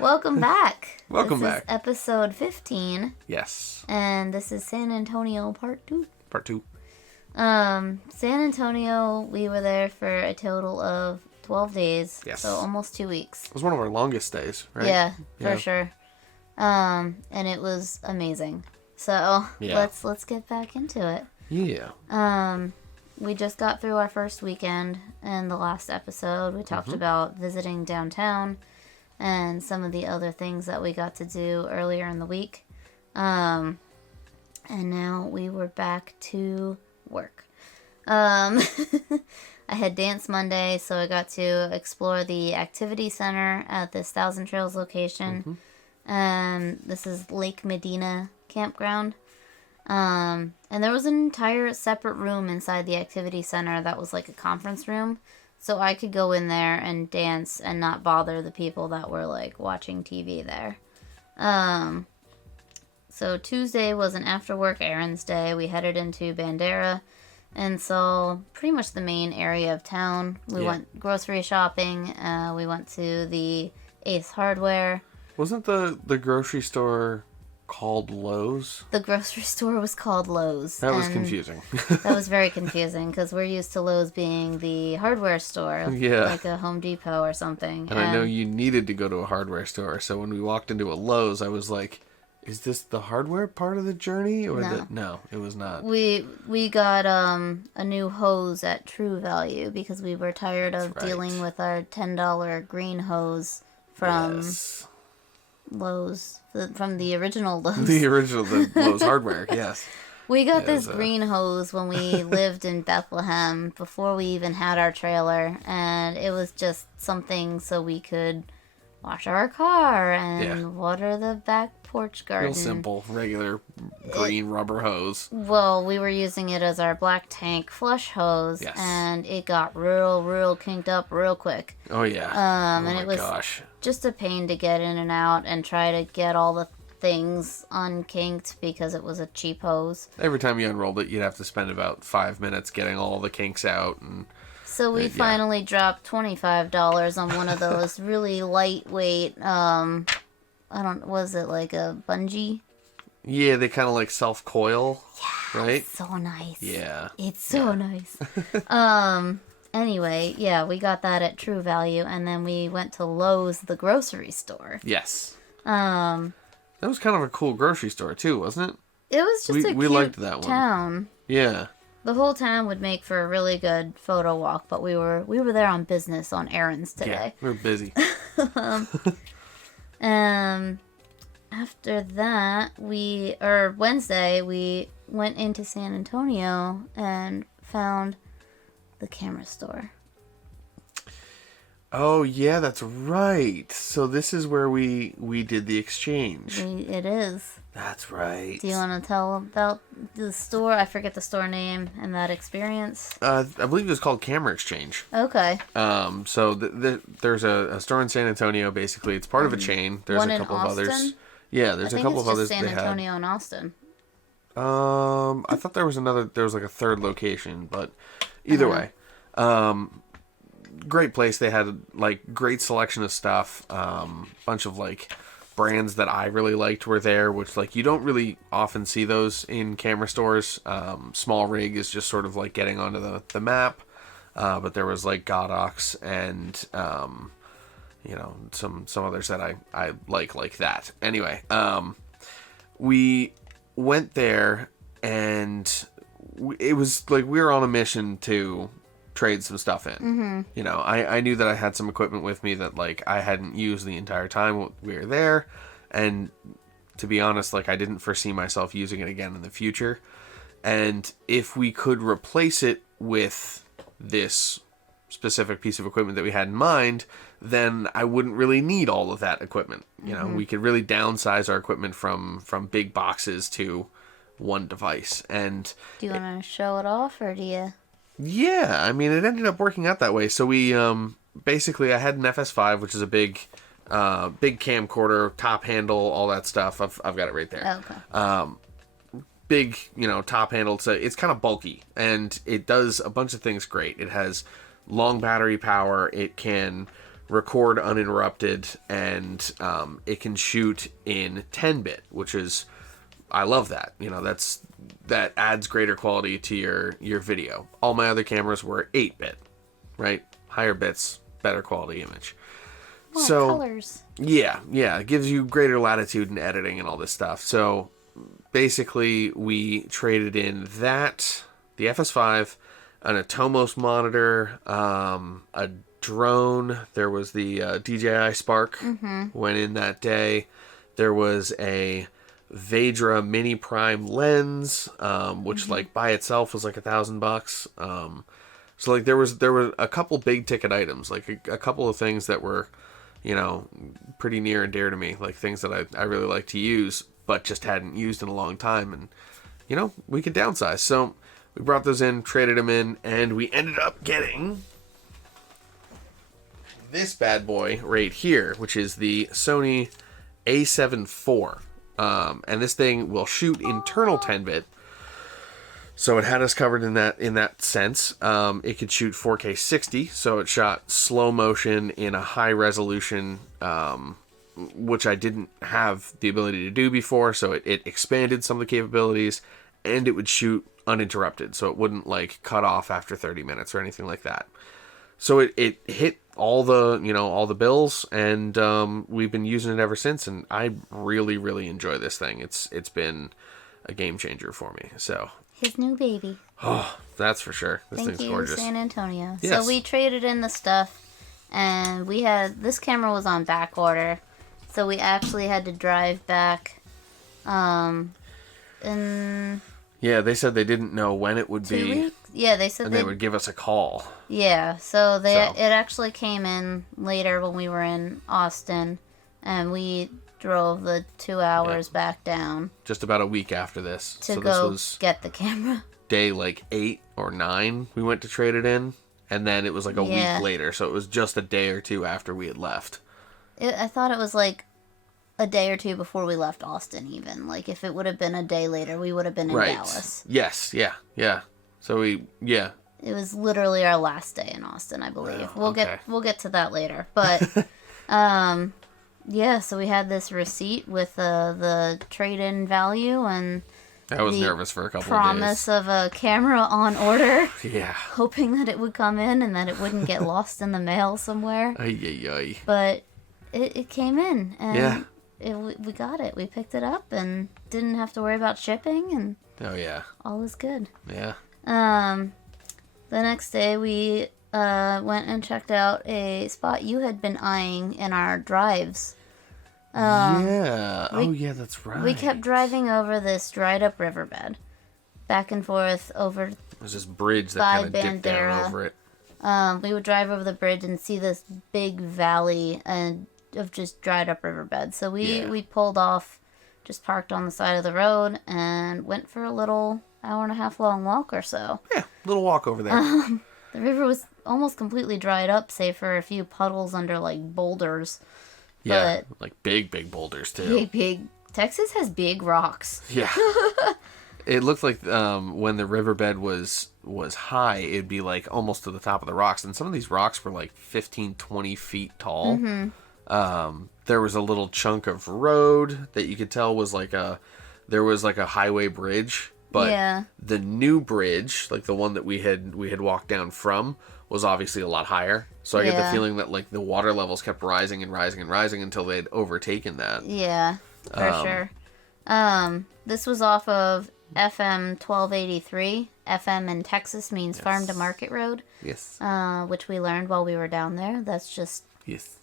Welcome back. Welcome this back. Is episode 15. Yes. And this is San Antonio Part 2. Part 2. San Antonio, we were there for a total of 12 days. Yes. So almost 2 weeks. It was one of our longest days, right? Yeah, for sure. And it was amazing. So let's get back into it. Yeah. We just got through our first weekend. In the last episode, we talked about visiting downtown and some of the other things that we got to do earlier in the week. And now we were back to work. I had Dance Monday, so I got to explore the activity center at this Thousand Trails location. This is Lake Medina Campground. And there was an entire separate room inside the activity center that was like a conference room. So I could go in there and dance and not bother the people that were like watching TV there. So Tuesday was an after work errands day. We headed into Bandera and saw pretty much the main area of town. We went grocery shopping. We went to the Ace Hardware. Wasn't the grocery store called Lowe's? The grocery store was called Lowe's. That was confusing. That was very confusing because we're used to Lowe's being the hardware store, like a Home Depot or something. And I know you needed to go to a hardware store, so when we walked into a Lowe's, I was like, is this the hardware part of the journey? Or no, it was not. We got a new hose at True Value because we were tired of dealing with our $10 green hose from Lowe's, from the original Lowe's. The Lowe's hardware, yes. We got this green hose when we lived in Bethlehem before we even had our trailer, and it was just something so we could wash our car and water the back porch garden. Real simple, regular green rubber hose. Well, we were using it as our black tank flush hose, and it got real kinked up real quick. Oh, yeah. And it was just a pain to get in and out and try to get all the things unkinked because it was a cheap hose. Every time you unrolled it, you'd have to spend about 5 minutes getting all the kinks out. And so we finally dropped $25 on one of those really lightweight, was it like a bungee? Yeah, they kind of like self-coil, right? It's so nice. Yeah. It's so nice. Anyway, we got that at True Value, and then we went to Lowe's, the grocery store. Yes. That was kind of a cool grocery store, too, wasn't it? It was just we liked that one. Town. Yeah. The whole town would make for a really good photo walk, but we were there on business, on errands today. Yeah, we were busy. After that, Wednesday, we went into San Antonio and found the camera store. Oh, yeah, that's right. So this is where we did the exchange. It is. That's right. Do you want to tell about the store? I forget the store name and that experience. I believe it was called Camera Exchange. Okay. So there's a store in San Antonio, basically. It's part of a chain. There's one a couple in of Austin? others. Yeah, there's a couple of others. San Antonio and Austin. I thought there was like a third location, but either way. Great place. They had like great selection of stuff. Bunch of like brands that I really liked were there, which like you don't really often see those in camera stores. Small Rig is just sort of like getting onto the map. But there was like Godox and some others that I like that. Anyway, we went there and it was like we were on a mission to trade some stuff in. I knew that I had some equipment with me that like I hadn't used the entire time we were there, and to be honest, like I didn't foresee myself using it again in the future. And if we could replace it with this specific piece of equipment that we had in mind, then I wouldn't really need all of that equipment. We could really downsize our equipment from big boxes to one device. And do you want to show it off, or do you? Yeah, I mean, it ended up working out that way. So we, basically, I had an FS5, which is a big camcorder, top handle, all that stuff. I've got it right there. Okay. Big, top handle. So it's kind of bulky, and it does a bunch of things great. It has long battery power. It can record uninterrupted, and it can shoot in 10-bit, which is, I love that. You know, that adds greater quality to your video. All my other cameras were 8-bit, right? Higher bits, better quality image. More So colors. yeah, it gives you greater latitude in editing and all this stuff. So basically, we traded in that, the FS5, an Atomos monitor, a drone. There was the DJI Spark went in that day. There was a Vedra Mini Prime lens, which like by itself was like $1,000. So like there were a couple big ticket items, like a couple of things that were, you know, pretty near and dear to me, like things that I really like to use, but just hadn't used in a long time, and you know, we could downsize. So we brought those in, traded them in, and we ended up getting this bad boy right here, which is the Sony A7 IV. And this thing will shoot internal 10-bit. So it had us covered in that sense. It could shoot 4K 60, so it shot slow motion in a high resolution, which I didn't have the ability to do before. So it expanded some of the capabilities, and it would shoot uninterrupted, so it wouldn't like cut off after 30 minutes or anything like that. So it hit all the bills, and we've been using it ever since, and I really, really enjoy this thing. It's been a game changer for me. So His new baby. oh, that's for sure. This Thank thing's you, gorgeous. San Antonio. Yes. So we traded in the stuff, and we had, this camera was on back order, so we actually had to drive back, in Yeah, they said they didn't know when it would 2 be, weeks. Yeah, they said and they would give us a call. Yeah, so it So. actually came in later when we were in Austin, and we drove the 2 hours back down Just about a week after this. to So go this was get the camera. day like 8 or 9 we went to trade it in, and then it was like a Yeah. week later, so it was just a day or two after we had left. I thought it was like a day or two before we left Austin, even. Like, if it would have been a day later, we would have been in Dallas. Yes, yeah. So It was literally our last day in Austin, I believe. Oh, okay. We'll get to that later. But yeah, so we had this receipt with the trade-in value and I was the nervous for a couple promise of of a camera on order, days. Yeah. hoping that it would come in and that it wouldn't get lost in the mail somewhere. Ay. But it came in, and Yeah. we got it. We picked it up and didn't have to worry about shipping, and Oh yeah. all is good. Yeah. The next day we went and checked out a spot you had been eyeing in our drives. Yeah. Oh yeah, that's right. We kept driving over this dried up riverbed, back and forth over. There's this bridge that by kind of dipped down Bandera. over it. We would drive over the bridge and see this big valley of just dried up riverbed. So we pulled off, just parked on the side of the road, and went for a little hour-and-a-half long walk or so. Yeah, little walk over there. The river was almost completely dried up, save for a few puddles under like boulders. Yeah, like big boulders too. Big. Texas has big rocks. Yeah. It looked like when the riverbed was high, it'd be like almost to the top of the rocks. And some of these rocks were like 15, 20 feet tall. Mm-hmm. There was a little chunk of road that you could tell was like there was like a highway bridge. But the new bridge, like the one that we had walked down from, was obviously a lot higher. So I get the feeling that like the water levels kept rising and rising and rising until they had overtaken that. Yeah, for sure. This was off of FM 1283. FM in Texas means Farm to Market Road. Yes. Which we learned while we were down there. That's just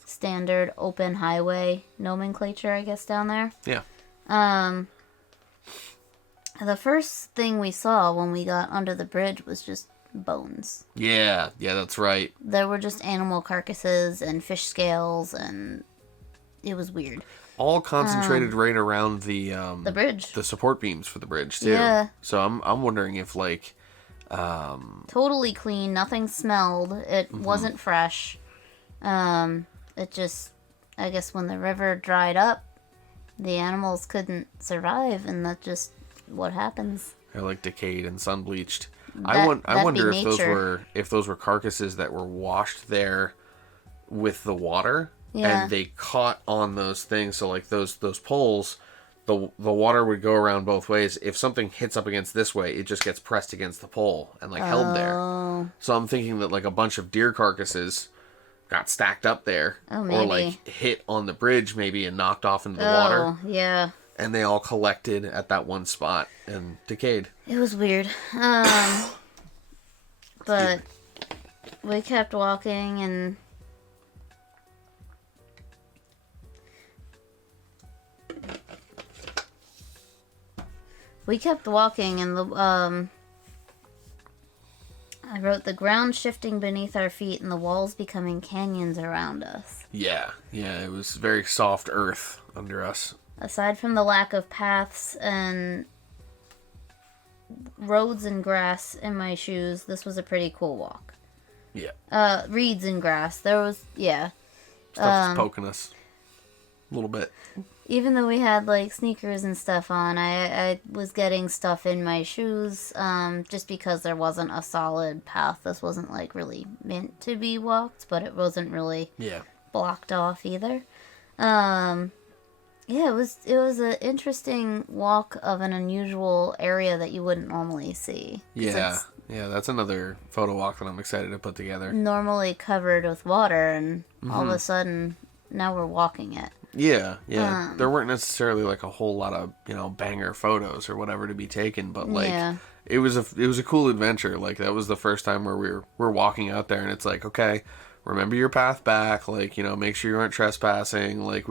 standard open highway nomenclature, I guess, down there. Yeah. The first thing we saw when we got under the bridge was just bones. Yeah, that's right. There were just animal carcasses and fish scales, and it was weird. All concentrated right around the bridge, the support beams for the bridge too. Yeah. So I'm wondering if like totally clean, nothing smelled. It wasn't fresh. It just, I guess, when the river dried up, the animals couldn't survive, and that's just what happens. They're like decayed and sun bleached. I wonder if those were carcasses that were washed there with the water. Yeah. And they caught on those things. So like those poles, the water would go around both ways. If something hits up against this way, it just gets pressed against the pole and like held there. So I'm thinking that like a bunch of deer carcasses got stacked up there. Oh, maybe. Or like hit on the bridge maybe and knocked off into the water. Oh, yeah. And they all collected at that one spot and decayed. It was weird. But we kept walking and the I wrote the ground shifting beneath our feet and the walls becoming canyons around us. Yeah, it was very soft earth under us. Aside from the lack of paths and roads and grass in my shoes, this was a pretty cool walk. Yeah. Reeds and grass. There was, yeah. Stuff's poking us a little bit. Even though we had, like, sneakers and stuff on, I was getting stuff in my shoes, just because there wasn't a solid path. This wasn't, like, really meant to be walked, but it wasn't really blocked off either. Yeah, it was an interesting walk of an unusual area that you wouldn't normally see. Yeah, that's another photo walk that I'm excited to put together. Normally covered with water, and all of a sudden, now we're walking it. Yeah. There weren't necessarily like a whole lot of, banger photos or whatever to be taken, but like it was a cool adventure. Like that was the first time where we're walking out there and it's like, okay, remember your path back, like, make sure you aren't trespassing. Like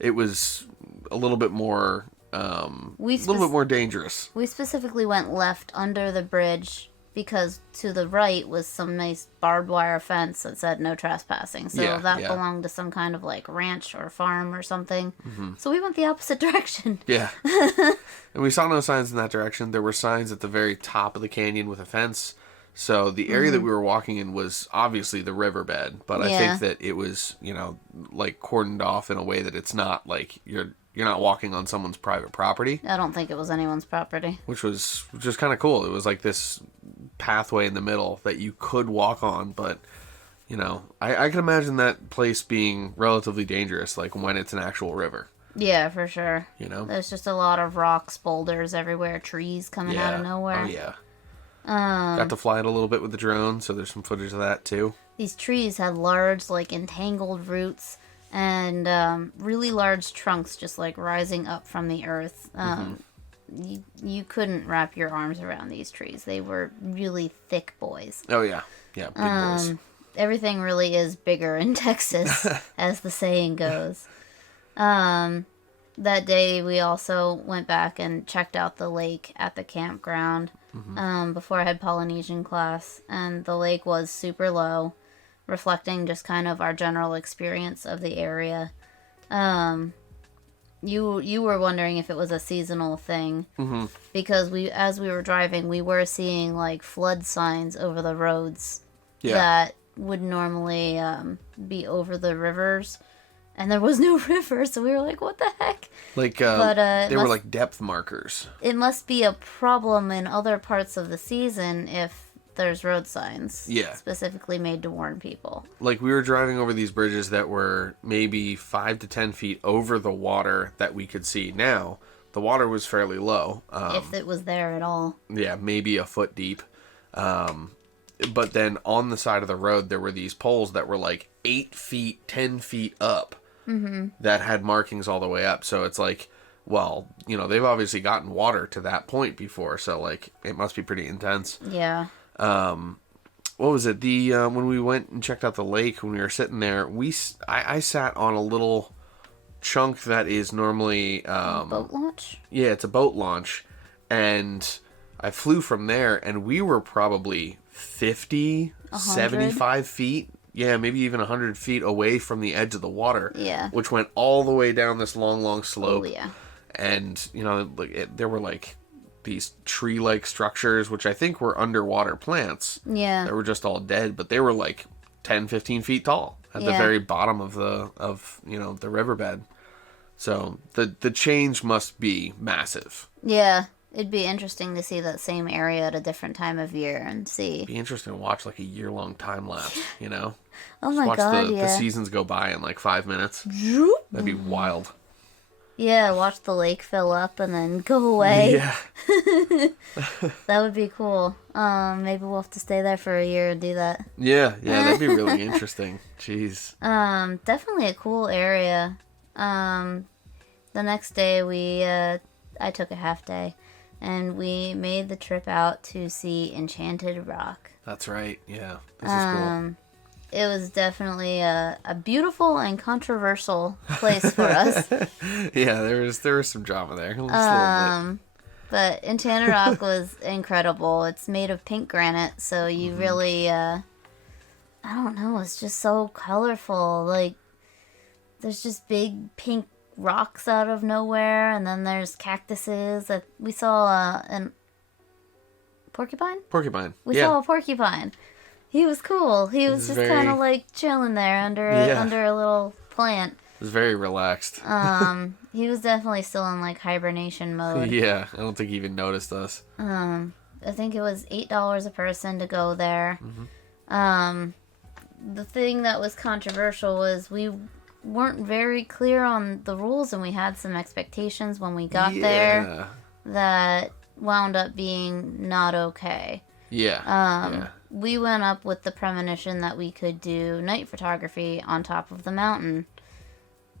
it was a little bit more more dangerous. We specifically went left under the bridge because to the right was some nice barbed wire fence that said no trespassing. So that belonged to some kind of like ranch or farm or something. Mm-hmm. So we went the opposite direction. Yeah. And we saw no signs in that direction. There were signs at the very top of the canyon with a fence. So the area that we were walking in was obviously the riverbed, but I think that it was, like cordoned off in a way that it's not like you're not walking on someone's private property. I don't think it was anyone's property. Which was just kind of cool. It was like this pathway in the middle that you could walk on, but, I can imagine that place being relatively dangerous, like when it's an actual river. Yeah, for sure. There's just a lot of rocks, boulders everywhere, trees coming out of nowhere. Oh, yeah. Got to fly it a little bit with the drone, so there's some footage of that, too. These trees had large, like, entangled roots and really large trunks just like rising up from the earth. You couldn't wrap your arms around these trees. They were really thick boys. Oh yeah, big boys. Everything really is bigger in Texas, as the saying goes. That day we also went back and checked out the lake at the campground before I had Polynesian class, and the lake was super low, reflecting just kind of our general experience of the area. You were wondering if it was a seasonal thing, because as we were driving, we were seeing like flood signs over the roads that would normally be over the rivers, and there was no river, so we were like, what the heck? Like, they were like depth markers. It must be a problem in other parts of the season if there's road signs specifically made to warn people. Like, we were driving over these bridges that were maybe 5 to 10 feet over the water that we could see now. The water was fairly low. If it was there at all. Yeah, maybe a foot deep. But then on the side of the road, there were these poles that were like 8 feet, 10 feet up that had markings all the way up. So it's like, well, they've obviously gotten water to that point before. So, like, it must be pretty intense. Yeah. What was it? When we went and checked out the lake, when we were sitting there, I sat on a little chunk that is normally, boat launch? Yeah, it's a boat launch. And I flew from there, and we were probably 50, 75 feet. Yeah, maybe even 100 feet away from the edge of the water. Yeah. Which went all the way down this long, long slope. Oh, yeah. And, there were like these tree-like structures, which I think were underwater plants. Yeah. They were just all dead, but they were like 10, 15 feet tall at the very bottom of the riverbed. So the change must be massive. Yeah. It'd be interesting to see that same area at a different time of year and see. It'd be interesting to watch like a year-long time lapse, you know? Oh Just my watch god, the yeah. seasons go by in like 5 minutes. That'd be wild. Yeah, watch the lake fill up and then go away. Yeah. That would be cool. Maybe we'll have to stay there for a year and do that. Yeah, that'd be really interesting. Jeez. Definitely a cool area. The next day I took a half day and we made the trip out to see Enchanted Rock. That's right. Yeah. This is cool. It was definitely a beautiful and controversial place for us. Yeah, there was some drama there. Just a little bit. But Enchanted Rock was incredible. It's made of pink granite, so you really, I don't know, it's just so colorful. Like, there's just big pink rocks out of nowhere, and then there's cactuses. We saw a porcupine? Porcupine. We saw a porcupine. He was cool. He was just kind of like chilling there under a little plant. It was very relaxed. He was definitely still in like hibernation mode. Yeah, I don't think he even noticed us. I think it was $8 a person to go there. The thing that was controversial was we weren't very clear on the rules, and we had some expectations when we got there that wound up being not okay. We went up with the premonition that we could do night photography on top of the mountain.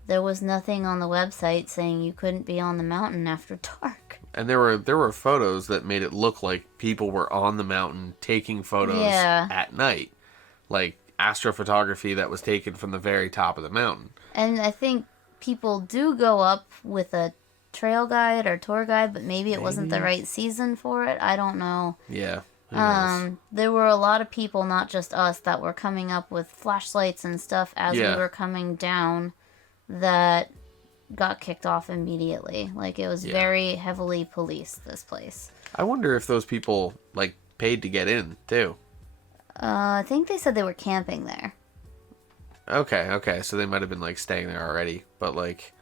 There was nothing on the website saying you couldn't be on the mountain after dark. And there were photos that made it look like people were on the mountain taking photos at night. Like astrophotography that was taken from the very top of the mountain. And I think people do go up with a trail guide or tour guide, but maybe it wasn't the right season for it. I don't know. Yeah. There were a lot of people, not just us, that were coming up with flashlights and stuff as we were coming down that got kicked off immediately. Like, it was very heavily policed, this place. I wonder if those people, like, paid to get in, too. I think they said they were camping there. Okay, so they might have been, like, staying there already. But, like,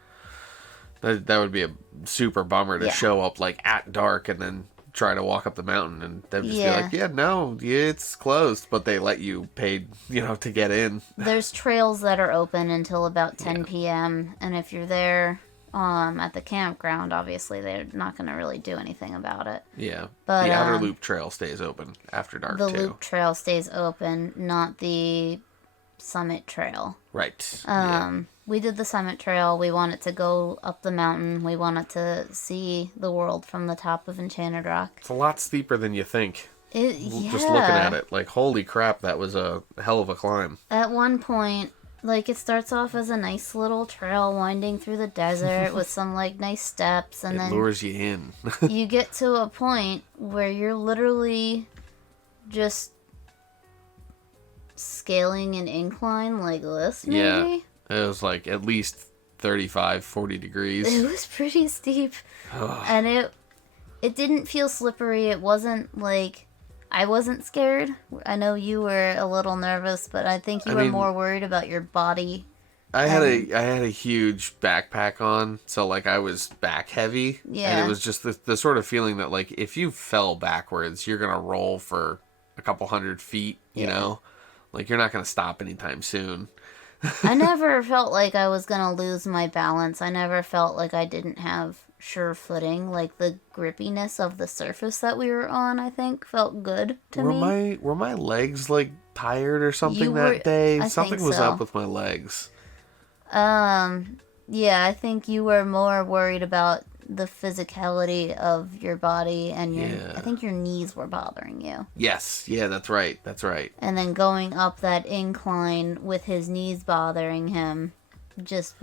that would be a super bummer to show up, like, at dark and then try to walk up the mountain and they'd just be like, it's closed, but they let you pay, to get in. There's trails that are open until about 10 p.m. and if you're there at the campground, obviously they're not going to really do anything about it. Yeah, but the outer loop trail stays open after dark, The loop trail stays open, not the summit trail. Right. We did the summit trail. We wanted to go up the mountain. We wanted to see the world from the top of Enchanted Rock. It's a lot steeper than you think. Just looking at it, like, holy crap, that was a hell of a climb. At one point, like, it starts off as a nice little trail winding through the desert with some, like, nice steps, and then lures you in. You get to a point where you're literally just scaling an incline like this, maybe? Yeah. It was like at least 35, 40 degrees. It was pretty steep. And it didn't feel slippery. It wasn't like... I wasn't scared. I know you were a little nervous, but I think you were more worried about your body. I had a huge backpack on, so like I was back heavy. Yeah. And it was just the sort of feeling that like if you fell backwards, you're going to roll for a couple 100 feet, you know? Like you're not going to stop anytime soon. I never felt like I was going to lose my balance. I never felt like I didn't have sure footing. Like the grippiness of the surface that we were on, I think, felt good to me. Were my legs like tired or something that day? Something was up with my legs. Yeah, I think you were more worried about the physicality of your body and I think your knees were bothering you. Yes, yeah, that's right. And then going up that incline with his knees bothering him just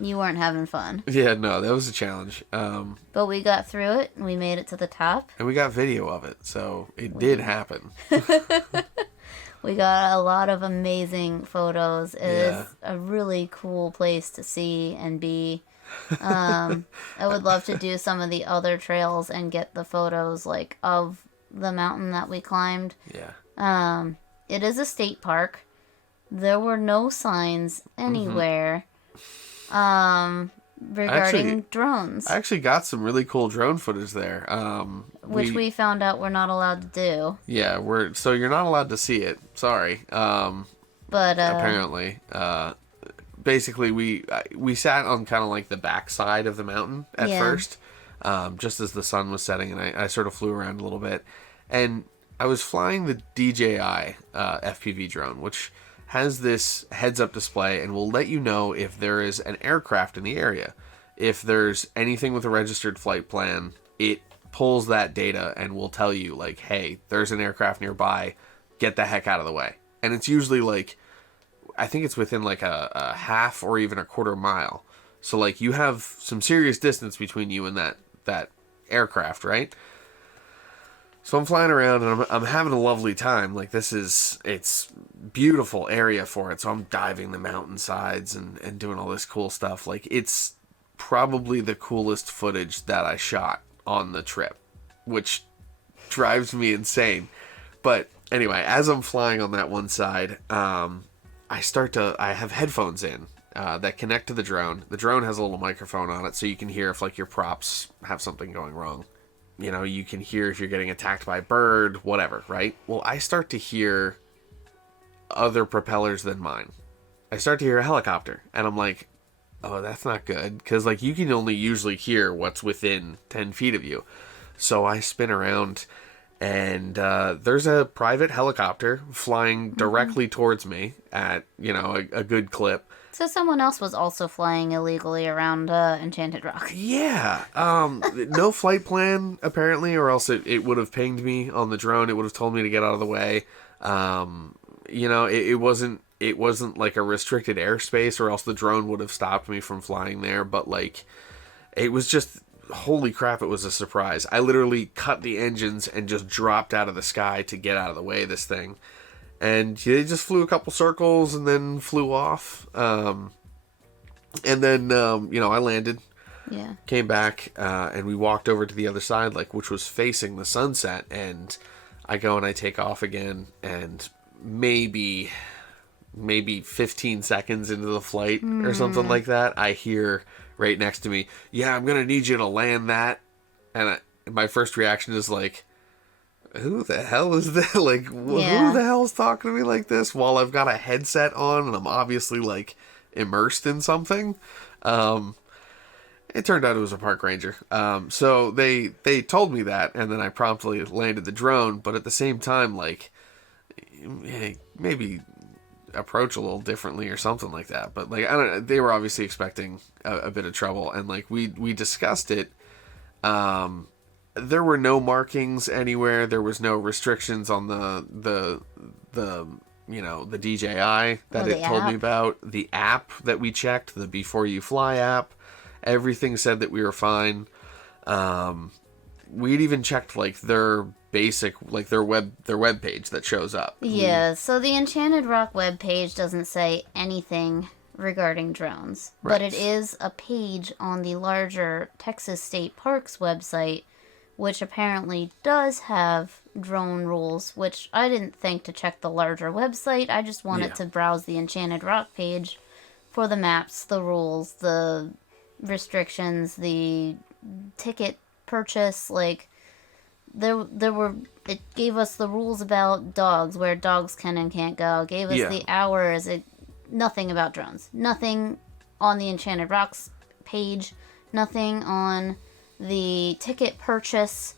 you weren't having fun. Yeah, no, that was a challenge. But we got through it and we made it to the top. And we got video of it, so it did happen. We got a lot of amazing photos. It is a really cool place to see and be. I would love to do some of the other trails and get the photos like of the mountain that we climbed. Yeah. It is a state park. There were no signs anywhere. regarding drones. I actually got some really cool drone footage there. Which we found out we're not allowed to do. Yeah, so you're not allowed to see it. Sorry. But apparently, basically we sat on kind of like the backside of the mountain at first, just as the sun was setting, and I sort of flew around a little bit, and I was flying the DJI FPV drone, which has this heads-up display and will let you know if there is an aircraft in the area. If there's anything with a registered flight plan, it pulls that data and will tell you, like, hey, there's an aircraft nearby, get the heck out of the way. And it's usually like, I think it's within like a half or even a quarter mile. So like you have some serious distance between you and that aircraft, right? So I'm flying around and I'm having a lovely time. Like it's beautiful area for it. So I'm diving the mountainsides and doing all this cool stuff. Like it's probably the coolest footage that I shot on the trip, which drives me insane. But anyway, as I'm flying on that one side, I have headphones in that connect to the drone. The drone has a little microphone on it so you can hear if like your props have something going wrong. You know, you can hear if you're getting attacked by a bird, whatever, right? Well, I start to hear other propellers than mine. I start to hear a helicopter, and I'm like, oh, that's not good, because like you can only usually hear what's within 10 feet of you. So I spin around, and there's a private helicopter flying directly towards me at, you know, a good clip. So someone else was also flying illegally around Enchanted Rock. Yeah. No flight plan, apparently, or else it would have pinged me on the drone. It would have told me to get out of the way. You know, it wasn't like a restricted airspace, or else the drone would have stopped me from flying there. But, like, it was just, holy crap, it was a surprise. I literally cut the engines and just dropped out of the sky to get out of the way of this thing. And they just flew a couple circles and then flew off. And then, you know, I landed. Yeah. Came back, and we walked over to the other side, like, which was facing the sunset. And I go and I take off again. And maybe 15 seconds into the flight or something like that, I hear right next to me, yeah, I'm going to need you to land that. And my first reaction is like, who the hell is that? Like, who the hell's talking to me like this while I've got a headset on and I'm obviously, like, immersed in something? It turned out it was a park ranger. So they told me that, and then I promptly landed the drone, but at the same time, like, hey, maybe approach a little differently or something like that. But, like, I don't know, they were obviously expecting a bit of trouble, and, like, we discussed it. There were no markings anywhere. There was no restrictions on the you know, the DJI that it told me about. The app that we checked, the Before You Fly app, everything said that we were fine. We'd even checked, like, their basic, like, their web page that shows up. Yeah, so the Enchanted Rock web page doesn't say anything regarding drones, right. But it is a page on the larger Texas State Parks website, which apparently does have drone rules, which I didn't think to check the larger website. I just wanted to browse the Enchanted Rock page for the maps, the rules, the restrictions, the ticket purchase. Like, it gave us the rules about dogs, where dogs can and can't go. It gave us the hours. Nothing about drones. Nothing on the Enchanted Rocks page. Nothing on the ticket purchase,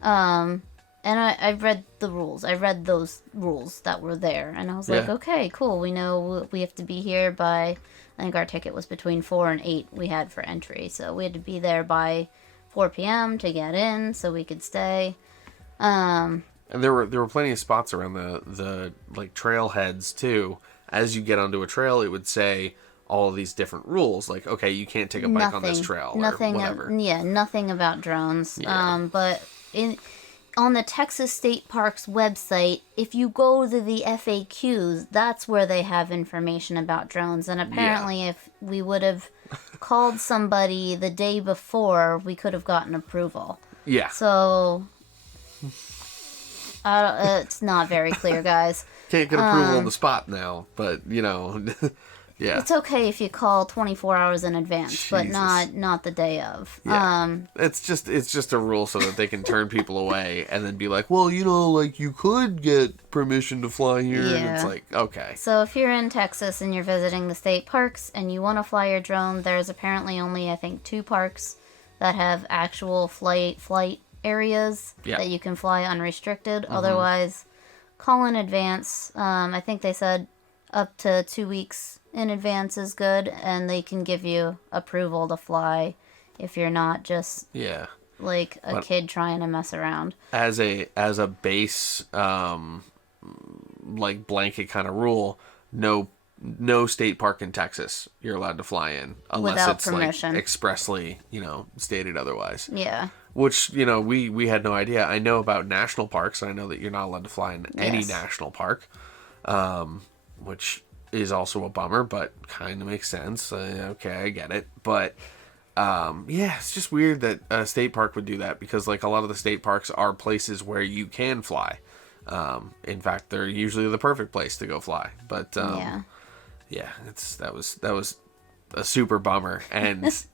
and I read the rules. I read those rules that were there, and I was like, okay, cool. We know we have to be here by, I think our ticket was between 4 and 8 we had for entry, so we had to be there by 4 p.m. to get in, so we could stay. And there were plenty of spots around the like trailheads too. As you get onto a trail, it would say all of these different rules, like, okay, you can't take a bike on this trail, or whatever. Nothing about drones. But on the Texas State Parks website, if you go to the FAQs, that's where they have information about drones. And apparently, if we would have called somebody the day before, we could have gotten approval. Yeah. So it's not very clear, guys. Can't get approval on the spot now, but, you know, Yeah. It's okay if you call 24 hours in advance, but not the day of. Yeah. It's just a rule so that they can turn people away and then be like, well, like you could get permission to fly here. Yeah. And it's like, okay. So if you're in Texas and you're visiting the state parks and you want to fly your drone, there's apparently only, I think, 2 parks that have actual flight areas that you can fly unrestricted. Otherwise, call in advance. I think they said up to 2 weeks in advance is good, and they can give you approval to fly if you're not just like a kid trying to mess around. As a base like blanket kind of rule, no state park in Texas you're allowed to fly in unless without it's permission. Like expressly stated otherwise. Yeah. Which we had no idea. I know about national parks, and I know that you're not allowed to fly in any national park, which is also a bummer, but kind of makes sense. Okay, I get it. But it's just weird that a state park would do that, because like a lot of the state parks are places where you can fly. In fact, they're usually the perfect place to go fly. But that was a super bummer, and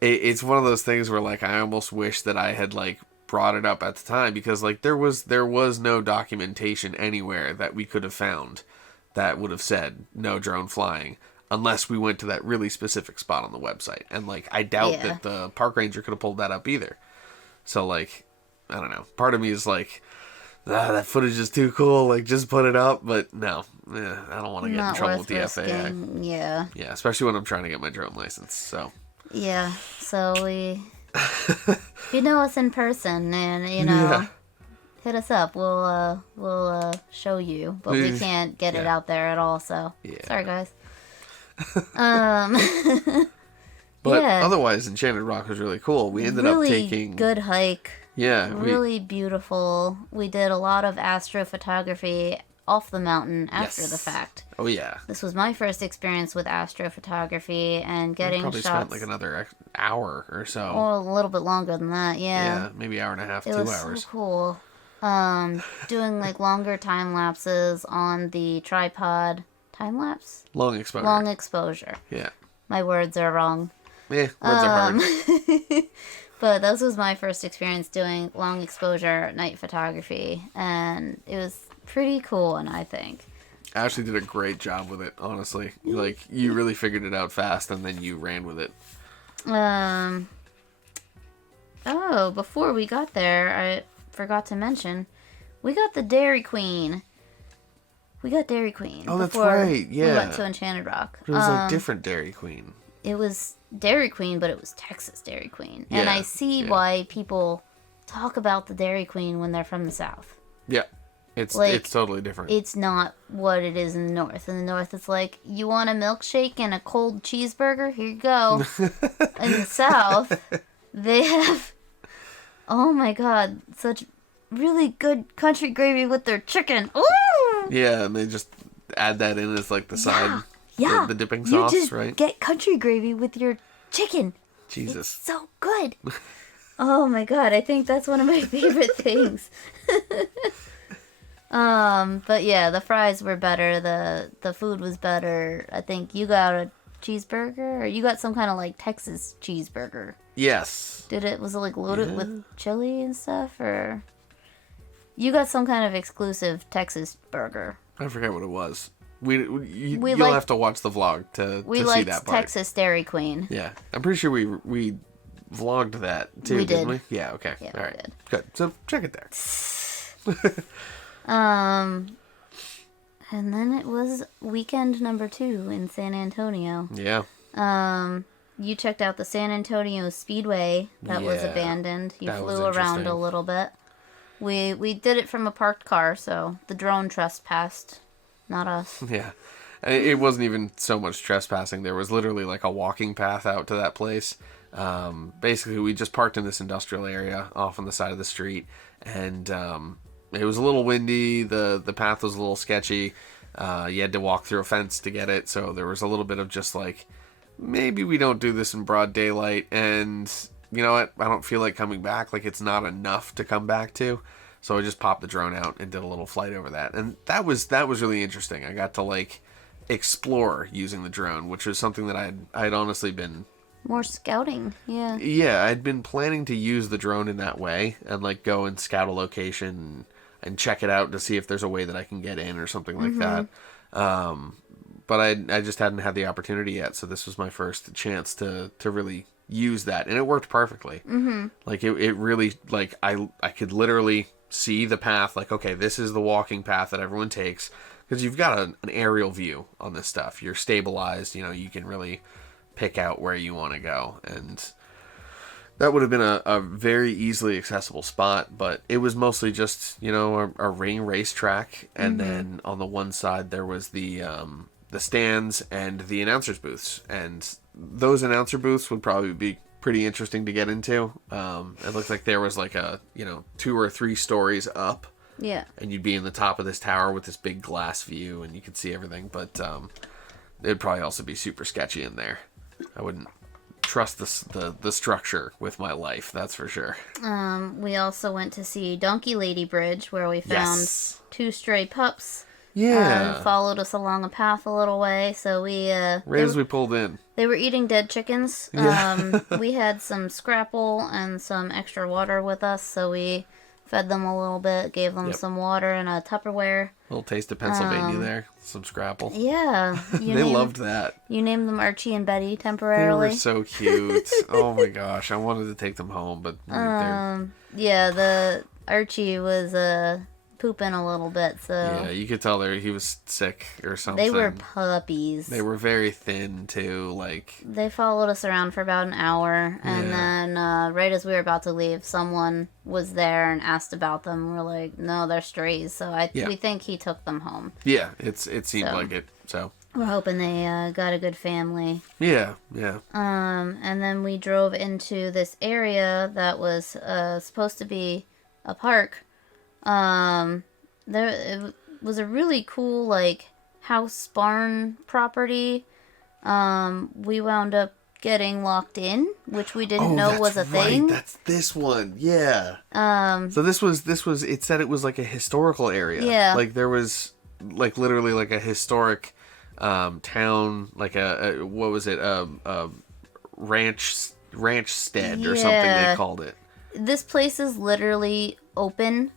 it's one of those things where like I almost wish that I had like brought it up at the time, because like there was no documentation anywhere that we could have found that would have said no drone flying, unless we went to that really specific spot on the website. And like I doubt that the park ranger could have pulled that up either. So like, I don't know. Part of me is like, that footage is too cool. Like, just put it up. But no, I don't want to get in trouble with the FAA. Yeah. Yeah, especially when I'm trying to get my drone license. So. Yeah. So we, if you know us in person, and hit us up. We'll show you, but we can't get it out there at all. So sorry, guys. But otherwise, Enchanted Rock was really cool. We ended up taking good hike. Yeah, really beautiful. We did a lot of astrophotography off the mountain after the fact. Oh yeah. This was my first experience with astrophotography, and getting probably shots. Spent like another hour or so. Or a little bit longer than that. Yeah. Yeah, maybe hour and a half, 2 hours. It was so cool. Doing like longer time lapses on the tripod. Time lapse? Long exposure. Long exposure. Yeah. My words are wrong. Yeah, words are hard. But this was my first experience doing long exposure night photography, and it was pretty cool, and I think Ashley did a great job with it, honestly. Like, you really figured it out fast, and then you ran with it. Oh, before we got there, I forgot to mention, we got the Dairy Queen. Oh, that's right, yeah. We went to Enchanted Rock. But it was like different Dairy Queen. It was Dairy Queen, but it was Texas Dairy Queen. Yeah, and I see why people talk about the Dairy Queen when they're from the South. Yeah. It's totally different. It's not what it is in the North. In the North, it's like, you want a milkshake and a cold cheeseburger? Here you go. In the South, they have, oh my God, such really good country gravy with their chicken. Ooh! Yeah, and they just add that in as like the side, the dipping sauce, you just right? Get country gravy with your chicken. Jesus. It's so good. Oh my God, I think that's one of my favorite things. But yeah, the fries were better. The food was better. I think you got a cheeseburger, or you got some kind of like Texas cheeseburger. Yes. Was it like loaded with chili and stuff, or you got some kind of exclusive Texas burger? I forget what it was. You'll have to watch the vlog to see that part. Texas Dairy Queen. Yeah, I'm pretty sure we vlogged that too. We didn't did. We? Yeah. Okay. Yeah, all right. Did. Good. So check it there. And then it was weekend number 2 in San Antonio. Yeah. You checked out the San Antonio Speedway that was abandoned. You flew around a little bit. We did it from a parked car, so the drone trespassed, not us. Yeah. It wasn't even so much trespassing. There was literally like a walking path out to that place. Basically, we just parked in this industrial area off on the side of the street, and it was a little windy. The path was a little sketchy. You had to walk through a fence to get it, so there was a little bit of just like, maybe we don't do this in broad daylight, and you know what? I don't feel like coming back. Like, it's not enough to come back to. So I just popped the drone out and did a little flight over that. And that was really interesting. I got to like explore using the drone, which was something that I'd honestly been more scouting. Yeah. Yeah, I'd been planning to use the drone in that way and like go and scout a location and check it out to see if there's a way that I can get in or something like that. But I just hadn't had the opportunity yet, so this was my first chance to really use that, and it worked perfectly. Like it really, like I could literally see the path, like, okay, this is the walking path that everyone takes, because you've got an aerial view on this stuff. You're stabilized, you can really pick out where you want to go, and that would have been a very easily accessible spot, but it was mostly just, a ring racetrack, and then on the one side there was the stands and the announcers booths, and those announcer booths would probably be pretty interesting to get into. It looked like there was like 2 or 3 stories up, and you'd be in the top of this tower with this big glass view, and you could see everything, but it'd probably also be super sketchy in there. I wouldn't trust the structure with my life, that's for sure. We also went to see Donkey Lady Bridge, where we found 2 stray pups. Followed us along a path a little way, so we as we pulled in, they were eating dead chickens. We had some scrapple and some extra water with us, so we fed them a little bit, gave them some water and a Tupperware. A little taste of Pennsylvania there, some scrapple. Yeah. They loved that. You named them Archie and Betty temporarily. They were so cute. Oh my gosh, I wanted to take them home, but the Archie was pooping a little bit, so yeah, you could tell he was sick or something. They were puppies. They were very thin too. Like, they followed us around for about an hour, and then right as we were about to leave, someone was there and asked about them. We're like, no, they're strays. So we think he took them home. Yeah, it seemed like it. So we're hoping they got a good family. Yeah. And then we drove into this area that was supposed to be a park. It was a really cool, like, house barn property. We wound up getting locked in, which we didn't know was a thing. That's this one, yeah. So this was. It said it was like a historical area. Yeah. Like there was, like, literally like a historic, town, like a what was it, a ranch stead or something they called it. This place is literally open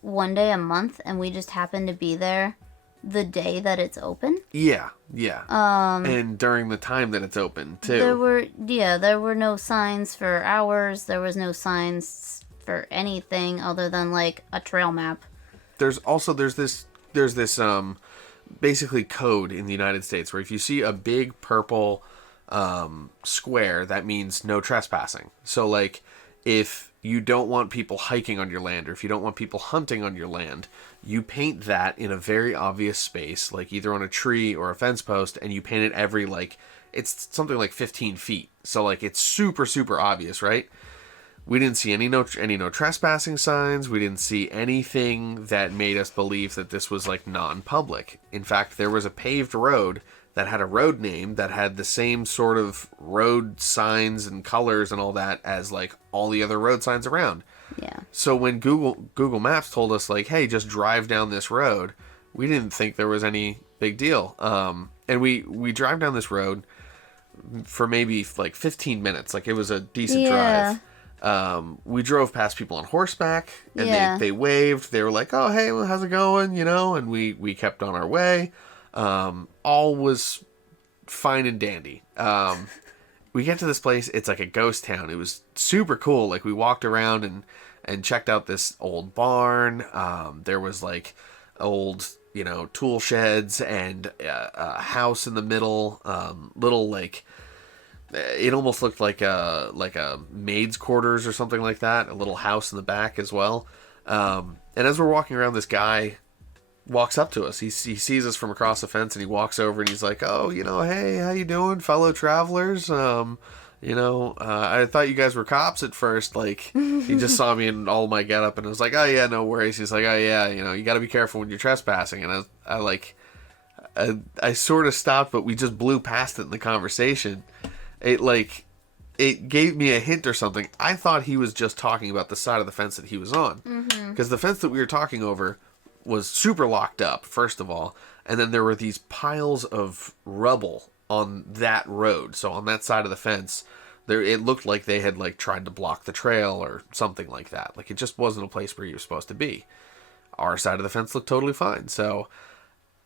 one day a month, and we just happened to be there the day that it's open. Yeah. And during the time that it's open too. There were no signs for hours. There was no signs for anything other than like a trail map. There's this basically code in the United States where if you see a big purple square, that means no trespassing. So like, if you don't want people hiking on your land, or if you don't want people hunting on your land, you paint that in a very obvious space, like either on a tree or a fence post, and you paint it every, like, it's something like 15 feet. So, like, it's super, super obvious, right? We didn't see any no trespassing signs. We didn't see anything that made us believe that this was, like, non-public. In fact, there was a paved road that had a road name that had the same sort of road signs and colors and all that as like all the other road signs around. Yeah. So when Google Maps told us like, hey, just drive down this road, we didn't think there was any big deal. And we drive down this road for maybe like 15 minutes. Like, it was a decent drive. We drove past people on horseback, and they waved. They were like, oh, hey, well, how's it going? And we kept on our way. All was fine and dandy. We get to this place. It's like a ghost town. It was super cool. Like, we walked around and checked out this old barn. There was like old, tool sheds and a house in the middle. Little, like, it almost looked like a maid's quarters or something like that. A little house in the back as well. And as we're walking around, this guy walks up to us. He sees us from across the fence, and he walks over and he's like, oh, hey, how you doing, fellow travelers? I thought you guys were cops at first. Like, he just saw me in all my getup, and I was like, oh yeah, no worries. He's like, oh yeah, you got to be careful when you're trespassing. And I sort of stopped, but we just blew past it in the conversation. It gave me a hint or something. I thought he was just talking about the side of the fence that he was on, because the fence that we were talking over was super locked up, first of all. And then there were these piles of rubble on that road. So on that side of the fence, it looked like they had like tried to block the trail or something like that. Like it just wasn't a place where you were supposed to be. Our side of the fence looked totally fine. So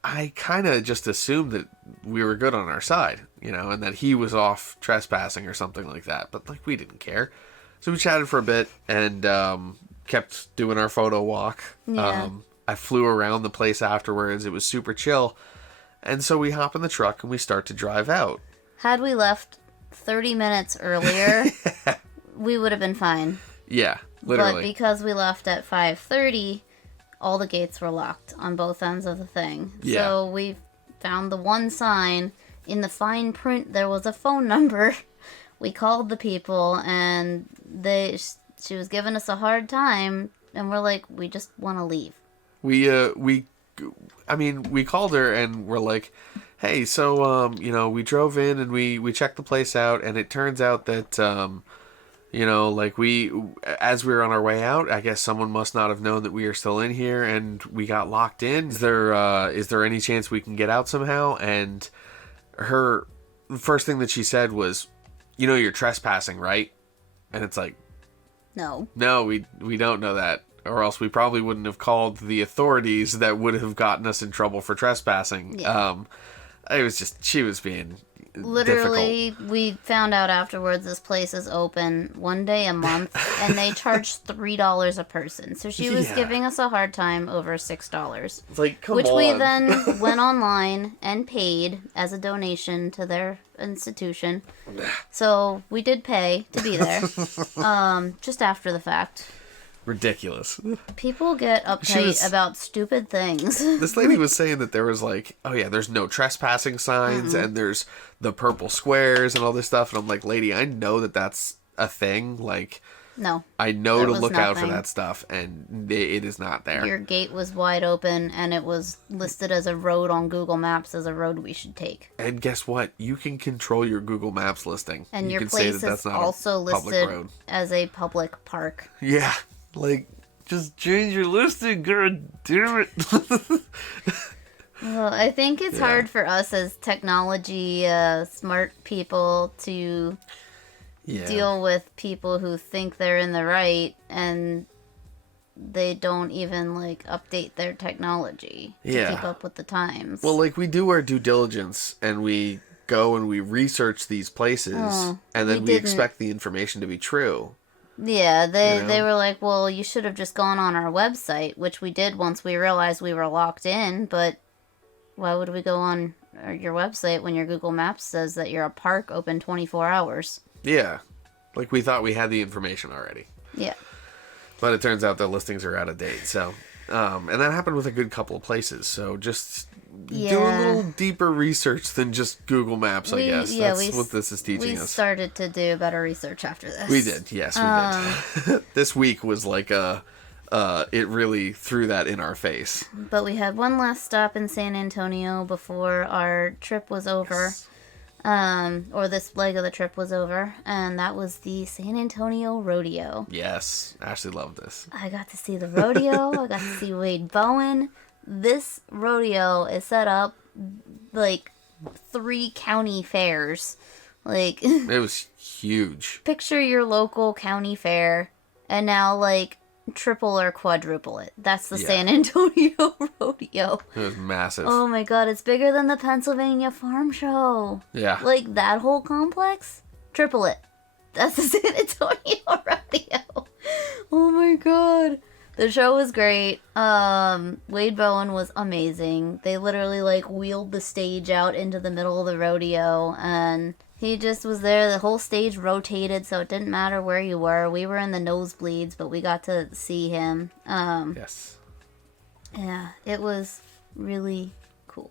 I kind of just assumed that we were good on our side, and that he was off trespassing or something like that. But like we didn't care. So we chatted for a bit and kept doing our photo walk. Yeah. I flew around the place afterwards. It was super chill. And so we hop in the truck and we start to drive out. Had we left 30 minutes earlier, we would have been fine. Yeah, literally. But because we left at 5:30, all the gates were locked on both ends of the thing. Yeah. So we found the one sign. In the fine print, there was a phone number. We called the people, and she was giving us a hard time, and we're like, we just want to leave. We called her and we're like, hey, so, we drove in and we checked the place out, and it turns out that, as we were on our way out, I guess someone must not have known that we are still in here and we got locked in. Is there any chance we can get out somehow? And the first thing that she said was, you're trespassing, right? And it's like, no, we don't know that. Or else we probably wouldn't have called the authorities that would have gotten us in trouble for trespassing. Yeah. It was just, she was being literally difficult. We found out afterwards this place is open one day a month, and they charge $3 a person. So she was giving us a hard time over $6. It's like, come which on. we then went online and paid as a donation to their institution. So we did pay to be there, just after the fact. Ridiculous. People get uptight about stupid things. This lady was saying that there was like, oh yeah, there's no trespassing signs, and there's the purple squares and all this stuff. And I'm like, lady, I know that that's a thing. Like, no, I know to look nothing. out for that stuff, and it is not there. Your gate was wide open, and it was listed as a road on Google Maps as a road we should take. And guess what? You can control your Google Maps listing. And you your can place say that that's is not also a public listed road. as a public park. Yeah. Like, just change your listing, god damn it. Well, I think it's hard for us as technology smart people to deal with people who think they're in the right and they don't even like update their technology to keep up with the times. Well, like we do our due diligence and we go and we research these places and then we expect the information to be true. Yeah, they were like, well, you should have just gone on our website, which we did once we realized we were locked in, but why would we go on your website when your Google Maps says that you're a park open 24 hours? Yeah, like we thought we had the information already. Yeah. But it turns out the listings are out of date, so... and that happened with a good couple of places, so just do a little deeper research than just Google Maps, I guess. That's what this is teaching us. We started to do better research after this. We did, yes, we did. This week was like it really threw that in our face. But we had one last stop in San Antonio before our trip was over. Yes. Or this leg of the trip was over, and that was the San Antonio Rodeo. Yes, Ashley loved this. I got to see the rodeo. I got to see WADE BOWEN. This rodeo is set up like 3 county fairs. Like it was huge. Picture your local county fair, and now like triple or quadruple it. That's the San Antonio Rodeo. It was massive. Oh my god, it's bigger than the Pennsylvania Farm Show. Yeah. Like that whole complex? Triple it. That's the San Antonio Rodeo. Oh my god. The show was great. WADE BOWEN was amazing. They literally like wheeled the stage out into the middle of the rodeo, and he just was there. The whole stage rotated, so it didn't matter where you were. We were in the nosebleeds, but we got to see him. Yes. Yeah, it was really cool.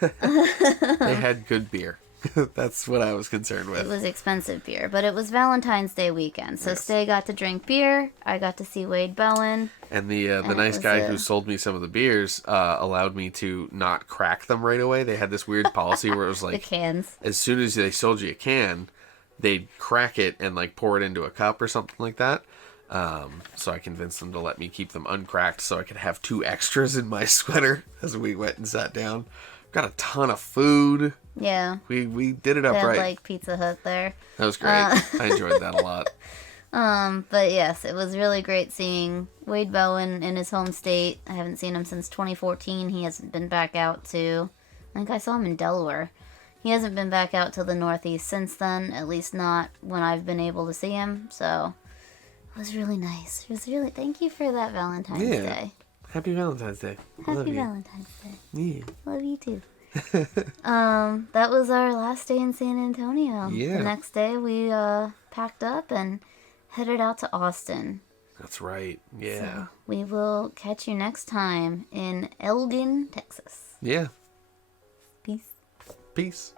They had good beer. That's what I was concerned with. It was expensive beer, but it was Valentine's Day weekend, so Stay got to drink beer. I got to see WADE BOWEN. And the nice guy who sold me some of the beers allowed me to not crack them right away. They had this weird policy where it was like the cans. As soon as they sold you a can, they'd crack it and like pour it into a cup or something like that. So I convinced them to let me keep them uncracked so I could have 2 extras in my sweater as we went and sat down. Got a ton of food. Yeah. We did it up They had, right. like, Pizza Hut there. That was great. I enjoyed that a lot. But yes, it was really great seeing Wade Bowen in his home state. I haven't seen him since 2014. He hasn't been back out to... I think I saw him in Delaware. He hasn't been back out to the Northeast since then, at least not when I've been able to see him, so... It was really nice. It was really... Thank you for that Valentine's Day. Happy Valentine's Day. Happy Valentine's Day. Yeah. Love you too. That was our last day in San Antonio. Yeah. The next day we packed up and headed out to Austin. That's right. Yeah. So we will catch you next time in Elgin, Texas. Yeah. Peace. Peace.